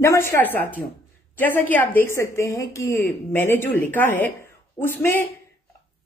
नमस्कार साथियों, जैसा कि आप देख सकते हैं कि मैंने जो लिखा है उसमें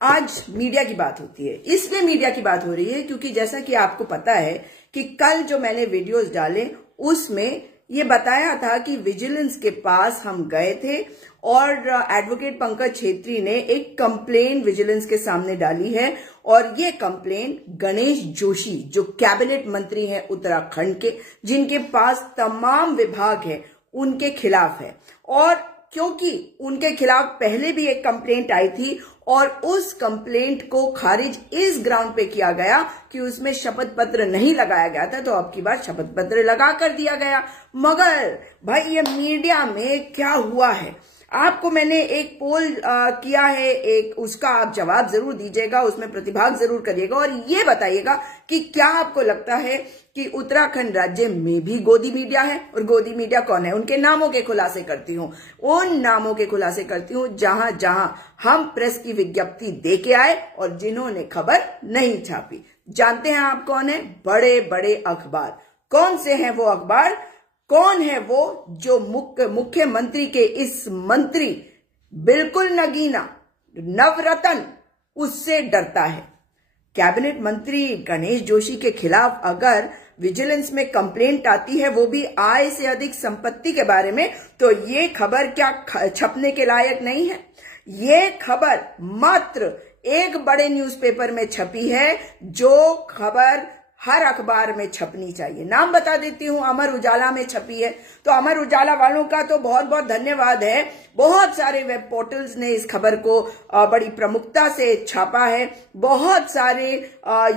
आज मीडिया की बात होती है। इसलिए मीडिया की बात हो रही है क्योंकि जैसा कि आपको पता है कि कल जो मैंने वीडियोस डाले उसमें ये बताया था कि विजिलेंस के पास हम गए थे और एडवोकेट पंकज छेत्री ने एक कंप्लेन विजिलेंस के सामने डाली है और ये कंप्लेन गणेश जोशी जो कैबिनेट मंत्री हैं उत्तराखंड के, जिनके पास तमाम विभाग है, उनके खिलाफ है। और क्योंकि उनके खिलाफ पहले भी एक कंप्लेंट आई थी और उस कंप्लेंट को खारिज इस ग्राउंड पे किया गया कि उसमें शपथ पत्र नहीं लगाया गया था, तो अब की बार शपथ पत्र लगा कर दिया गया। मगर भाई ये मीडिया में क्या हुआ है, आपको मैंने एक पोल किया है, एक उसका आप जवाब जरूर दीजिएगा, उसमें प्रतिभाग जरूर करिएगा और ये बताइएगा कि क्या आपको लगता है कि उत्तराखंड राज्य में भी गोदी मीडिया है। और गोदी मीडिया कौन है, उनके नामों के खुलासे करती हूं, उन नामों के खुलासे करती हूं जहां जहां हम प्रेस की विज्ञप्ति दे के आए और जिन्होंने खबर नहीं छापी। जानते हैं आप कौन है? बड़े बड़े अखबार। कौन से हैं वो अखबार? कौन है वो जो मुख्यमंत्री के इस मंत्री बिल्कुल नगीना नवरत्न उससे डरता है? कैबिनेट मंत्री गणेश जोशी के खिलाफ अगर विजिलेंस में कंप्लेंट आती है, वो भी आय से अधिक संपत्ति के बारे में, तो ये खबर क्या छपने के लायक नहीं है? ये खबर मात्र एक बड़े न्यूज़पेपर में छपी है, जो खबर हर अखबार में छपनी चाहिए। नाम बता देती हूं, अमर उजाला में छपी है। तो अमर उजाला वालों का तो बहुत बहुत धन्यवाद है। बहुत सारे वेब पोर्टल्स ने इस खबर को बड़ी प्रमुखता से छापा है। बहुत सारे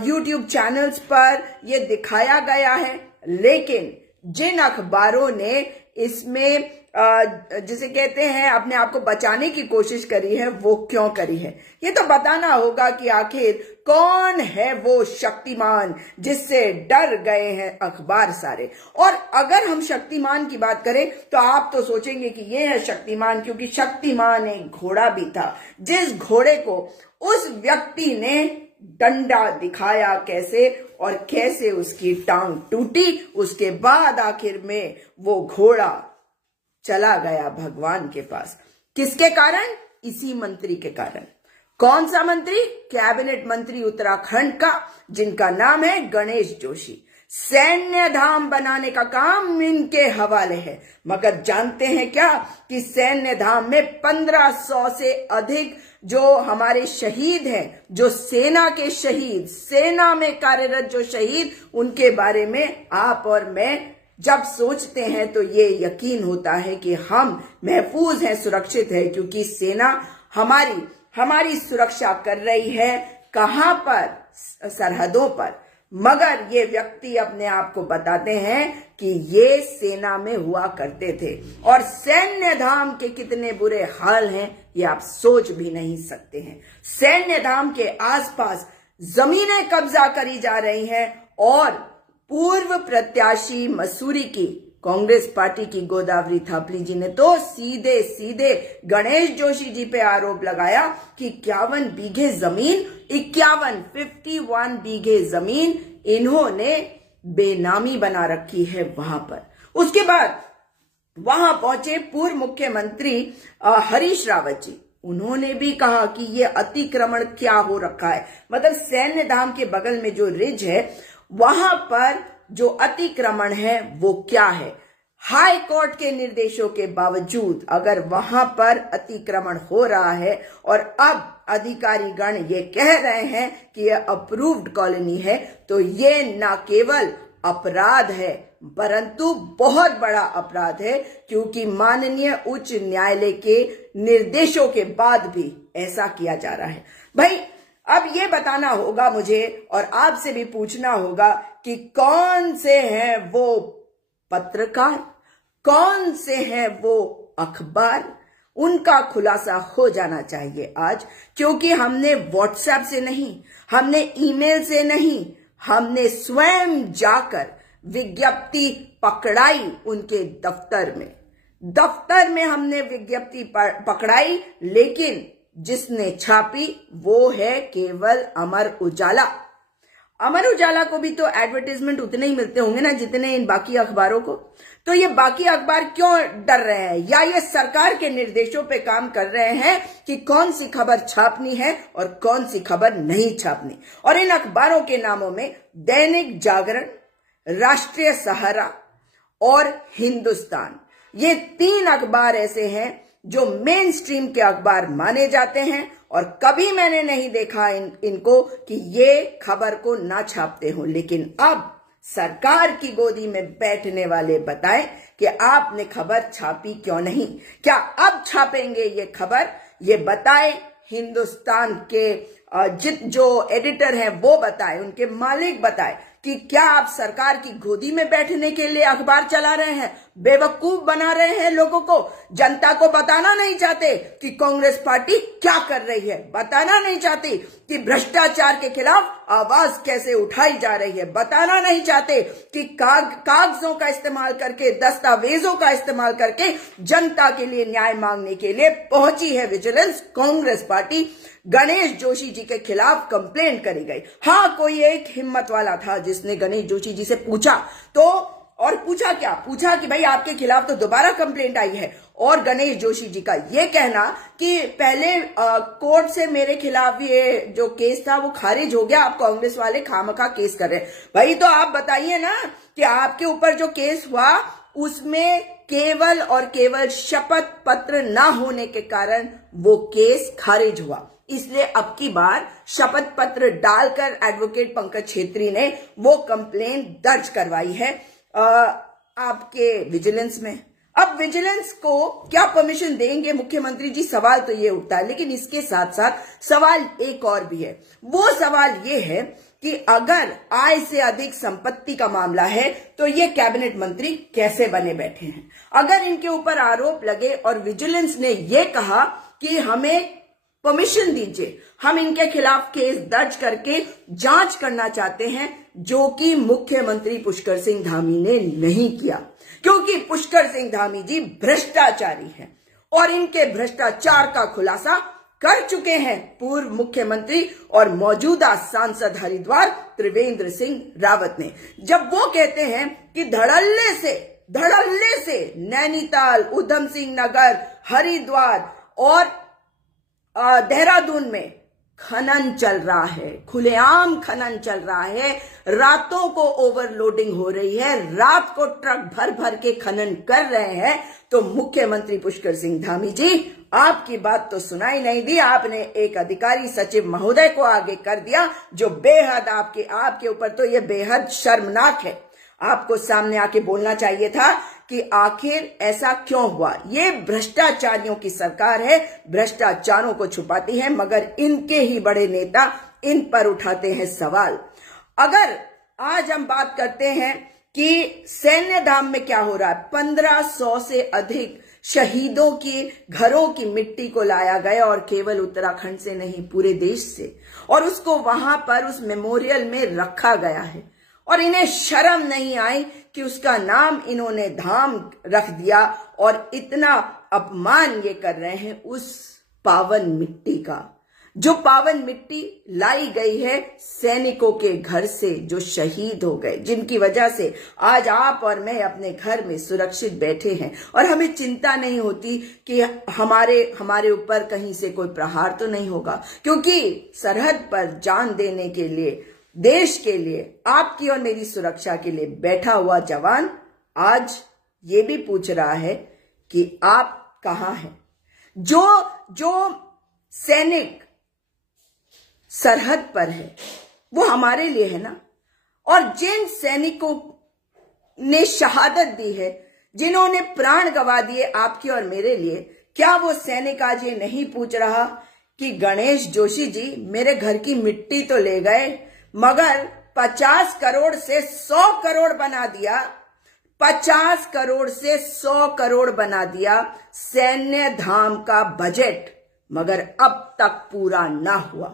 यूट्यूब चैनल्स पर यह दिखाया गया है। लेकिन जिन अखबारों ने इसमें जिसे कहते हैं अपने आप को बचाने की कोशिश करी है, वो क्यों करी है, ये तो बताना होगा कि आखिर कौन है वो शक्तिमान जिससे डर गए हैं अखबार सारे। और अगर हम शक्तिमान की बात करें तो आप तो सोचेंगे कि ये है शक्तिमान, क्योंकि शक्तिमान एक घोड़ा भी था, जिस घोड़े को उस व्यक्ति ने डंडा दिखाया कैसे और कैसे उसकी टांग टूटी। उसके बाद आखिर में वो घोड़ा चला गया भगवान के पास। किसके कारण? इसी मंत्री के कारण। कौन सा मंत्री? कैबिनेट मंत्री उत्तराखंड का, जिनका नाम है गणेश जोशी। सैन्य धाम बनाने का काम इनके हवाले है। मगर जानते हैं क्या कि सैन्य धाम में 1500 से अधिक जो हमारे शहीद हैं, जो सेना के शहीद, सेना में कार्यरत जो शहीद, उनके बारे में आप और मैं जब सोचते हैं तो ये यकीन होता है कि हम महफूज हैं, सुरक्षित है, क्योंकि सेना हमारी सुरक्षा कर रही है। कहां पर? सरहदों पर। मगर ये व्यक्ति अपने आप को बताते हैं कि ये सेना में हुआ करते थे और सैन्य धाम के कितने बुरे हाल हैं ये आप सोच भी नहीं सकते हैं। सैन्य धाम के आसपास जमीनें कब्जा करी जा रही हैं और पूर्व प्रत्याशी मसूरी की कांग्रेस पार्टी की गोदावरी थापली जी ने तो सीधे सीधे गणेश जोशी जी पे आरोप लगाया कि 51 बीघे जमीन, 51 बीघे जमीन इन्होंने बेनामी बना रखी है वहां पर। उसके बाद वहां पहुंचे पूर्व मुख्यमंत्री हरीश रावत जी। उन्होंने भी कहा कि ये अतिक्रमण क्या हो रखा है, मतलब सैन्य धाम के बगल में जो रिज है वहां पर जो अतिक्रमण है वो क्या है। हाई कोर्ट के निर्देशों के बावजूद अगर वहां पर अतिक्रमण हो रहा है और अब अधिकारी गण ये कह रहे हैं कि यह अप्रूव्ड कॉलोनी है, तो ये न केवल अपराध है परंतु बहुत बड़ा अपराध है, क्योंकि माननीय उच्च न्यायालय के निर्देशों के बाद भी ऐसा किया जा रहा है। भाई अब ये बताना होगा मुझे और आपसे भी पूछना होगा कि कौन से हैं वो पत्रकार, कौन से हैं वो अखबार, उनका खुलासा हो जाना चाहिए आज। क्योंकि हमने व्हाट्सएप से नहीं, हमने ईमेल से नहीं, हमने स्वयं जाकर विज्ञप्ति पकड़ाई उनके दफ्तर में हमने विज्ञप्ति पकड़ाई, लेकिन जिसने छापी वो है केवल अमर उजाला। अमर उजाला को भी तो एडवर्टाइजमेंट उतने ही मिलते होंगे ना जितने इन बाकी अखबारों को। तो ये बाकी अखबार क्यों डर रहे हैं, या ये सरकार के निर्देशों पे काम कर रहे हैं कि कौन सी खबर छापनी है और कौन सी खबर नहीं छापनी। और इन अखबारों के नामों में दैनिक जागरण, राष्ट्रीय सहारा और हिंदुस्तान, ये 3 अखबार ऐसे हैं जो मेन स्ट्रीम के अखबार माने जाते हैं, और कभी मैंने नहीं देखा इनको कि ये खबर को ना छापते हो। लेकिन अब सरकार की गोदी में बैठने वाले बताएं कि आपने खबर छापी क्यों नहीं, क्या अब छापेंगे ये खबर, ये बताएं। हिंदुस्तान के जो एडिटर हैं वो बताएं, उनके मालिक बताएं कि क्या आप सरकार की गोदी में बैठने के लिए अखबार चला रहे हैं, बेवकूफ बना रहे हैं लोगों को, जनता को बताना नहीं चाहते कि कांग्रेस पार्टी क्या कर रही है, बताना नहीं चाहती कि भ्रष्टाचार के खिलाफ आवाज कैसे उठाई जा रही है, बताना नहीं चाहते कि कागजों का इस्तेमाल करके, दस्तावेजों का इस्तेमाल करके जनता के लिए न्याय मांगने के लिए पहुंची है विजिलेंस। कांग्रेस पार्टी गणेश जोशी जी के खिलाफ कंप्लेंट करी गई। हाँ, कोई एक हिम्मत वाला था जिसने गणेश जोशी जी से पूछा, तो और पूछा क्या, पूछा कि भाई आपके खिलाफ तो दोबारा कंप्लेंट आई है, और गणेश जोशी जी का ये कहना कि पहले कोर्ट से मेरे खिलाफ ये जो केस था वो खारिज हो गया, आप कांग्रेस वाले खामखा केस कर रहे हैं। भाई तो आप बताइए ना कि आपके ऊपर जो केस हुआ उसमें केवल और केवल शपथ पत्र ना होने के कारण वो केस खारिज हुआ, इसलिए अब की बार शपथ पत्र डालकर एडवोकेट पंकज छेत्री ने वो कंप्लेंट दर्ज करवाई है आपके विजिलेंस में। अब विजिलेंस को क्या परमिशन देंगे मुख्यमंत्री जी, सवाल तो ये उठता है। लेकिन इसके साथ साथ सवाल एक और भी है, वो सवाल ये है कि अगर आय से अधिक संपत्ति का मामला है तो ये कैबिनेट मंत्री कैसे बने बैठे हैं। अगर इनके ऊपर आरोप लगे और विजिलेंस ने ये कहा कि हमें परमिशन दीजिए, हम इनके खिलाफ केस दर्ज करके जांच करना चाहते हैं, जो कि मुख्यमंत्री पुष्कर सिंह धामी ने नहीं किया, क्योंकि पुष्कर सिंह धामी जी भ्रष्टाचारी हैं और इनके भ्रष्टाचार का खुलासा कर चुके हैं पूर्व मुख्यमंत्री और मौजूदा सांसद हरिद्वार त्रिवेंद्र सिंह रावत ने, जब वो कहते हैं कि धड़ल्ले से नैनीताल, उधम सिंह नगर, हरिद्वार और देहरादून में खनन चल रहा है, खुलेआम खनन चल रहा है, रातों को ओवरलोडिंग हो रही है, रात को ट्रक भर भर के खनन कर रहे हैं। तो मुख्यमंत्री पुष्कर सिंह धामी जी, आपकी बात तो सुनाई नहीं दी, आपने एक अधिकारी सचिव महोदय को आगे कर दिया, जो बेहद आपके ऊपर तो ये बेहद शर्मनाक है। आपको सामने आके बोलना चाहिए था कि आखिर ऐसा क्यों हुआ। ये भ्रष्टाचारियों की सरकार है, भ्रष्टाचारों को छुपाती है, मगर इनके ही बड़े नेता इन पर उठाते हैं सवाल। अगर आज हम बात करते हैं कि सैन्य धाम में क्या हो रहा है, 1500 से अधिक शहीदों की घरों की मिट्टी को लाया गया, और केवल उत्तराखंड से नहीं पूरे देश से, और उसको वहां पर उस मेमोरियल में रखा गया है। और इन्हें शर्म नहीं आई कि उसका नाम इन्होंने धाम रख दिया, और इतना अपमान ये कर रहे हैं उस पावन मिट्टी का, जो पावन मिट्टी लाई गई है सैनिकों के घर से जो शहीद हो गए, जिनकी वजह से आज आप और मैं अपने घर में सुरक्षित बैठे हैं, और हमें चिंता नहीं होती कि हमारे ऊपर कहीं से कोई प्रहार तो नहीं होगा, क्योंकि सरहद पर जान देने के लिए, देश के लिए, आपकी और मेरी सुरक्षा के लिए बैठा हुआ जवान आज ये भी पूछ रहा है कि आप कहां हैं। जो सैनिक सरहद पर है वो हमारे लिए है ना, और जिन सैनिकों ने शहादत दी है, जिन्होंने प्राण गंवा दिए आपके और मेरे लिए, क्या वो सैनिक आज ये नहीं पूछ रहा कि गणेश जोशी जी मेरे घर की मिट्टी तो ले गए, मगर 50 करोड़ से 100 करोड़ बना दिया, 50 करोड़ से 100 करोड़ बना दिया सैन्य धाम का बजट, मगर अब तक पूरा ना हुआ,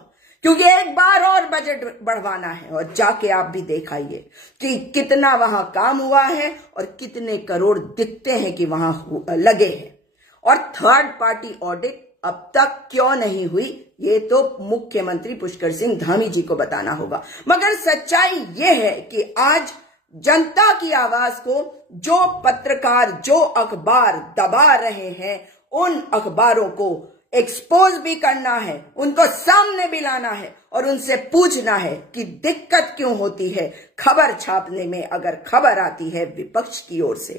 क्योंकि एक बार और बजट बढ़वाना है। और जाके आप भी दिखाइए कि कितना वहां काम हुआ है और कितने करोड़ दिखते हैं कि वहां लगे हैं। और थर्ड पार्टी ऑडिट अब तक क्यों नहीं हुई, ये तो मुख्यमंत्री पुष्कर सिंह धामी जी को बताना होगा। मगर सच्चाई ये है कि आज जनता की आवाज को जो पत्रकार, जो अखबार दबा रहे हैं, उन अखबारों को एक्सपोज भी करना है, उनको सामने भी लाना है और उनसे पूछना है कि दिक्कत क्यों होती है खबर छापने में। अगर खबर आती है विपक्ष की ओर से,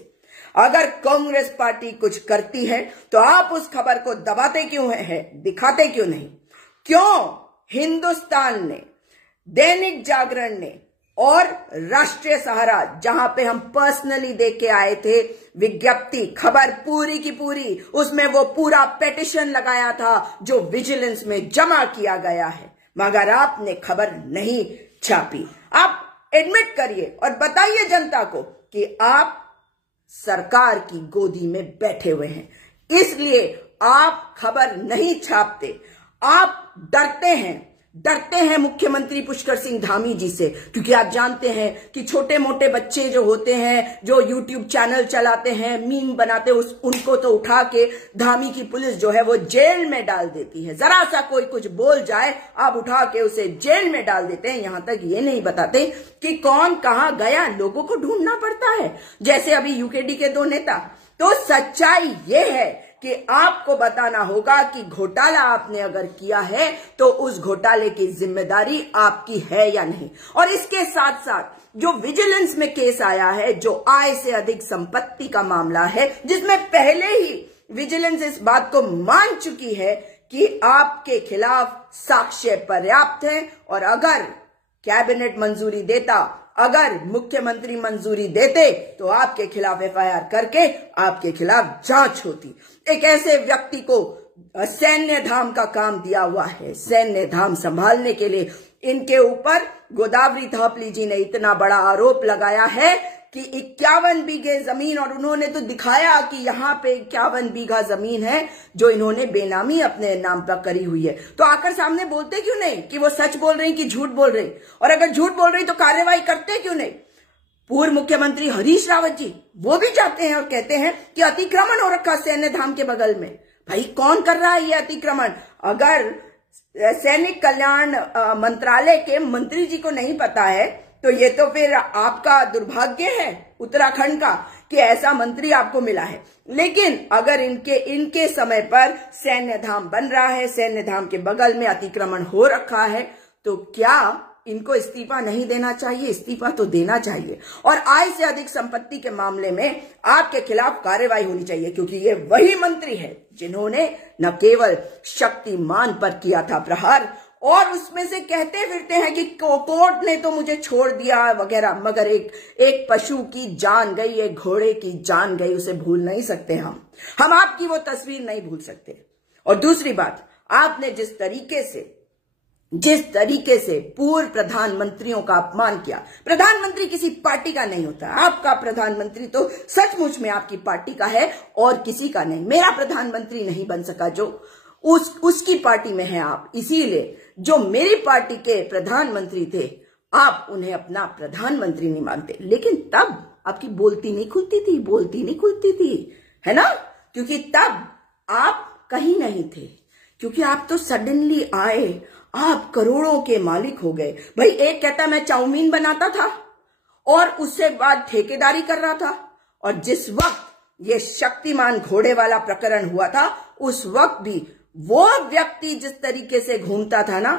अगर कांग्रेस पार्टी कुछ करती है तो आप उस खबर को दबाते क्यों है, दिखाते क्यों नहीं? क्यों हिंदुस्तान ने, दैनिक जागरण ने और राष्ट्रीय सहारा, जहां पे हम पर्सनली देख के आए थे विज्ञप्ति, खबर पूरी की पूरी, उसमें वो पूरा पेटिशन लगाया था जो विजिलेंस में जमा किया गया है, मगर आपने खबर नहीं छापी। आप एडमिट करिए और बताइए जनता को कि आप सरकार की गोदी में बैठे हुए हैं, इसलिए आप खबर नहीं छापते। आप डरते हैं मुख्यमंत्री पुष्कर सिंह धामी जी से, क्योंकि आप जानते हैं कि छोटे मोटे बच्चे जो होते हैं, जो यूट्यूब चैनल चलाते हैं, मीम बनाते हैं, उनको तो उठा के धामी की पुलिस जो है वो जेल में डाल देती है। जरा सा कोई कुछ बोल जाए, आप उठा के उसे जेल में डाल देते हैं। यहां तक ये नहीं बताते कि कौन कहां गया, लोगों को ढूंढना पड़ता है, जैसे अभी यूकेडी के 2 नेता। तो सच्चाई ये है कि आपको बताना होगा कि घोटाला आपने अगर किया है तो उस घोटाले की जिम्मेदारी आपकी है या नहीं। और इसके साथ साथ जो विजिलेंस में केस आया है, जो आय से अधिक संपत्ति का मामला है, जिसमें पहले ही विजिलेंस इस बात को मान चुकी है कि आपके खिलाफ साक्ष्य पर्याप्त है और अगर कैबिनेट मंजूरी देता, अगर मुख्यमंत्री मंजूरी देते तो आपके खिलाफ एफआईआर करके आपके खिलाफ जांच होती। एक ऐसे व्यक्ति को सैन्य धाम का काम दिया हुआ है, सैन्य धाम संभालने के लिए इनके ऊपर गोदावरी थापली जी ने इतना बड़ा आरोप लगाया है कि 51 बीघे जमीन, और उन्होंने तो दिखाया कि यहां पे 51 बीघा जमीन है जो इन्होंने बेनामी अपने नाम पर करी हुई है। तो आकर सामने बोलते क्यों नहीं कि वो सच बोल रही कि झूठ बोल रही? और अगर झूठ बोल रही तो कार्रवाई करते क्यों नहीं? पूर्व मुख्यमंत्री हरीश रावत जी वो भी जाते हैं और कहते हैं कि अतिक्रमण हो रखा सैन्य धाम के बगल में। भाई कौन कर रहा है ये अतिक्रमण? अगर सैनिक कल्याण मंत्रालय के मंत्री जी को नहीं पता है तो ये तो फिर आपका दुर्भाग्य है उत्तराखंड का कि ऐसा मंत्री आपको मिला है। लेकिन अगर इनके समय पर सैन्य धाम बन रहा है, सैन्य धाम के बगल में अतिक्रमण हो रखा है, तो क्या इनको इस्तीफा नहीं देना चाहिए? इस्तीफा तो देना चाहिए। और आय से अधिक संपत्ति के मामले में आपके खिलाफ कार्रवाई होनी चाहिए, क्योंकि ये वही मंत्री है जिन्होंने न केवल शक्तिमान पर किया था प्रहार, और उसमें से कहते फिरते हैं कि कोर्ट ने तो मुझे छोड़ दिया वगैरह, मगर एक पशु की जान गई, एक घोड़े की जान गई, उसे भूल नहीं सकते हम आपकी वो तस्वीर नहीं भूल सकते। और दूसरी बात, आपने जिस तरीके से पूर्व प्रधानमंत्रियों का अपमान किया, प्रधानमंत्री किसी पार्टी का नहीं होता, आपका प्रधानमंत्री तो सचमुच में आपकी पार्टी का है और किसी का नहीं। मेरा प्रधानमंत्री नहीं बन सका जो उसकी पार्टी में है आप, इसीलिए जो मेरी पार्टी के प्रधानमंत्री थे आप उन्हें अपना प्रधानमंत्री नहीं मानते। लेकिन तब आपकी बोलती नहीं खुलती थी, है ना? क्योंकि तब आप कहीं नहीं थे, क्योंकि आप तो सडनली आए, आप करोड़ों के मालिक हो गए। भाई एक कहता मैं चाउमीन बनाता था और उससे बाद ठेकेदारी कर रहा था, और जिस वक्त ये शक्तिमान घोड़े वाला प्रकरण हुआ था उस वक्त भी वो व्यक्ति जिस तरीके से घूमता था ना,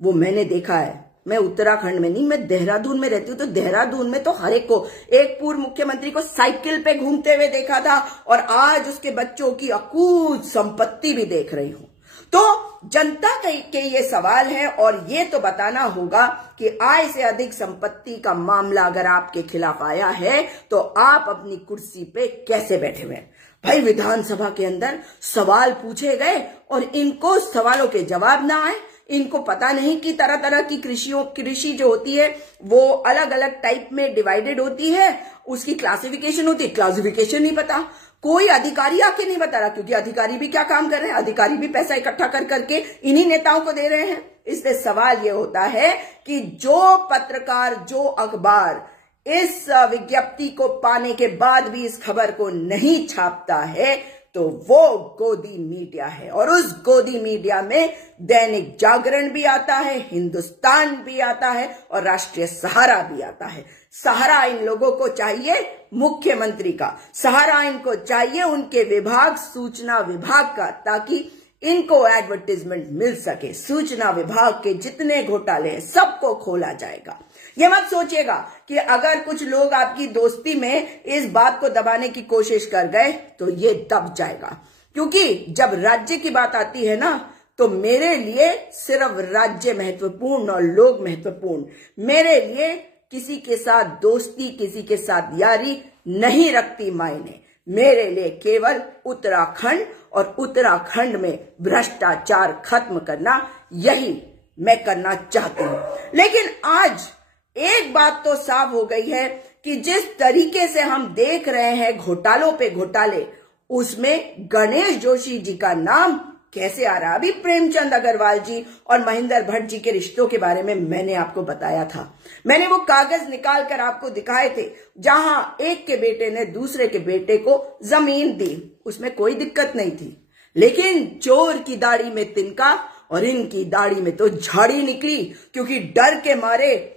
वो मैंने देखा है। मैं उत्तराखंड में नहीं, मैं देहरादून में रहती हूँ, तो देहरादून में तो हर एक को, एक पूर्व मुख्यमंत्री को साइकिल पे घूमते हुए देखा था, और आज उसके बच्चों की अकूत संपत्ति भी देख रही हूं। तो जनता के ये सवाल है, और ये तो बताना होगा कि आय से अधिक संपत्ति का मामला अगर आपके खिलाफ आया है तो आप अपनी कुर्सी पे कैसे बैठे हुए हैं? भाई विधानसभा के अंदर सवाल पूछे गए और इनको सवालों के जवाब ना आए। इनको पता नहीं कि तरह तरह की कृषि जो होती है वो अलग अलग टाइप में डिवाइडेड होती है, उसकी क्लासिफिकेशन होती है, क्लासिफिकेशन नहीं पता। कोई अधिकारी आके नहीं बता रहा, क्योंकि अधिकारी भी क्या काम कर रहे हैं? अधिकारी भी पैसा इकट्ठा कर करके इन्हीं नेताओं को दे रहे हैं। इसलिए सवाल ये होता है कि जो पत्रकार, जो अखबार इस विज्ञप्ति को पाने के बाद भी इस खबर को नहीं छापता है, तो तो वो गोदी मीडिया है। और उस गोदी मीडिया में दैनिक जागरण भी आता है, हिंदुस्तान भी आता है और राष्ट्रीय सहारा भी आता है। सहारा इन लोगों को चाहिए मुख्यमंत्री का, सहारा इनको चाहिए उनके विभाग सूचना विभाग का, ताकि इनको एडवर्टाइजमेंट मिल सके। सूचना विभाग के जितने घोटाले हैं सबको खोला जाएगा। ये मत सोचिएगा कि अगर कुछ लोग आपकी दोस्ती में इस बात को दबाने की कोशिश कर गए तो ये दब जाएगा, क्योंकि जब राज्य की बात आती है ना, तो मेरे लिए सिर्फ राज्य महत्वपूर्ण और लोग महत्वपूर्ण। मेरे लिए किसी के साथ दोस्ती, किसी के साथ यारी नहीं रखती मायने। मेरे लिए केवल उत्तराखंड और उत्तराखंड में भ्रष्टाचार खत्म करना, यही मैं करना चाहती हूं। लेकिन आज एक बात तो साफ हो गई है कि जिस तरीके से हम देख रहे हैं घोटालों पे घोटाले, उसमें गणेश जोशी जी का नाम कैसे आ रहा है। अभी प्रेमचंद अग्रवाल जी और महेंद्र भट्ट जी के रिश्तों के बारे में मैंने आपको बताया था। मैंने वो कागज निकाल कर आपको दिखाए थे जहां एक के बेटे ने दूसरे के बेटे को जमीन दी, उसमें कोई दिक्कत नहीं थी। लेकिन चोर की दाढ़ी में तिनका और इनकी दाढ़ी में तो झाड़ी निकली, क्योंकि डर के मारे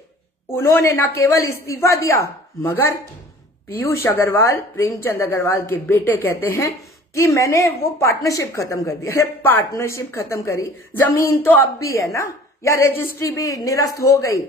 उन्होंने न केवल इस्तीफा दिया, मगर पीयूष अग्रवाल, प्रेमचंद अग्रवाल के बेटे कहते हैं कि मैंने वो पार्टनरशिप खत्म कर दी। अरे पार्टनरशिप खत्म करी, जमीन तो अब भी है ना, या रजिस्ट्री भी निरस्त हो गई,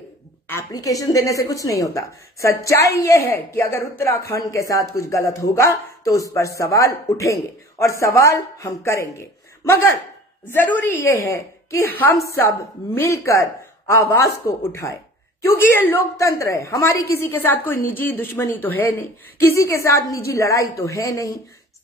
एप्लीकेशन देने से कुछ नहीं होता। सच्चाई ये है कि अगर उत्तराखंड के साथ कुछ गलत होगा तो उस पर सवाल उठेंगे और सवाल हम करेंगे, मगर जरूरी ये है कि हम सब मिलकर आवाज को उठाएं, क्योंकि ये लोकतंत्र है। हमारी किसी के साथ कोई निजी दुश्मनी तो है नहीं, किसी के साथ निजी लड़ाई तो है नहीं।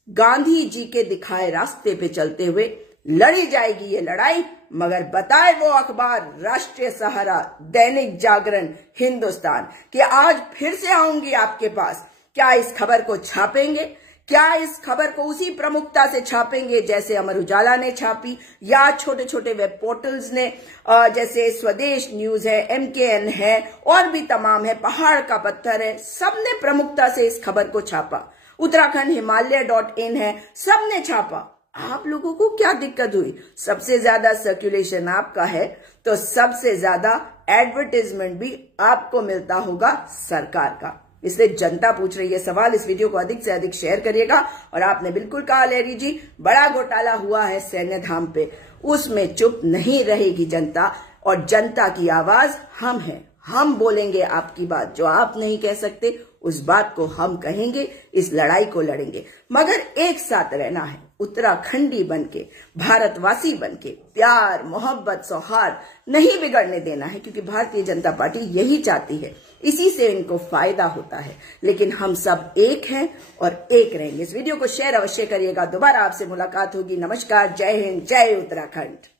गांधी जी के दिखाए रास्ते पे चलते हुए लड़ी जाएगी ये लड़ाई, मगर बताए वो अखबार राष्ट्रीय सहारा, दैनिक जागरण, हिंदुस्तान कि आज फिर से आऊंगी आपके पास। क्या इस खबर को छापेंगे? क्या इस खबर को उसी प्रमुखता से छापेंगे जैसे अमर उजाला ने छापी, या छोटे छोटे वेब पोर्टल्स ने, जैसे स्वदेश न्यूज है, MKN है, और भी तमाम है, पहाड़ का पत्थर है, सबने प्रमुखता से इस खबर को छापा। उत्तराखंड हिमालय.in है, सबने छापा। आप लोगों को क्या दिक्कत हुई? सबसे ज्यादा सर्कुलेशन आपका है तो सबसे ज्यादा एडवर्टाइजमेंट भी आपको मिलता होगा सरकार का। इसलिए जनता पूछ रही है सवाल। इस वीडियो को अधिक से अधिक शेयर करिएगा। और आपने बिल्कुल कहा लहरी जी, बड़ा घोटाला हुआ है सैन्य धाम पे, उसमें चुप नहीं रहेगी जनता, और जनता की आवाज हम हैं। हम बोलेंगे आपकी बात, जो आप नहीं कह सकते उस बात को हम कहेंगे, इस लड़ाई को लड़ेंगे, मगर एक साथ रहना है, उत्तराखंडी बनके, भारतवासी बनके, प्यार मोहब्बत सौहार्द नहीं बिगड़ने देना है, क्योंकि भारतीय जनता पार्टी यही चाहती है, इसी से इनको फायदा होता है। लेकिन हम सब एक हैं और एक रहेंगे। इस वीडियो को शेयर अवश्य करिएगा। दोबारा आपसे मुलाकात होगी। नमस्कार, जय हिंद, जय उत्तराखंड।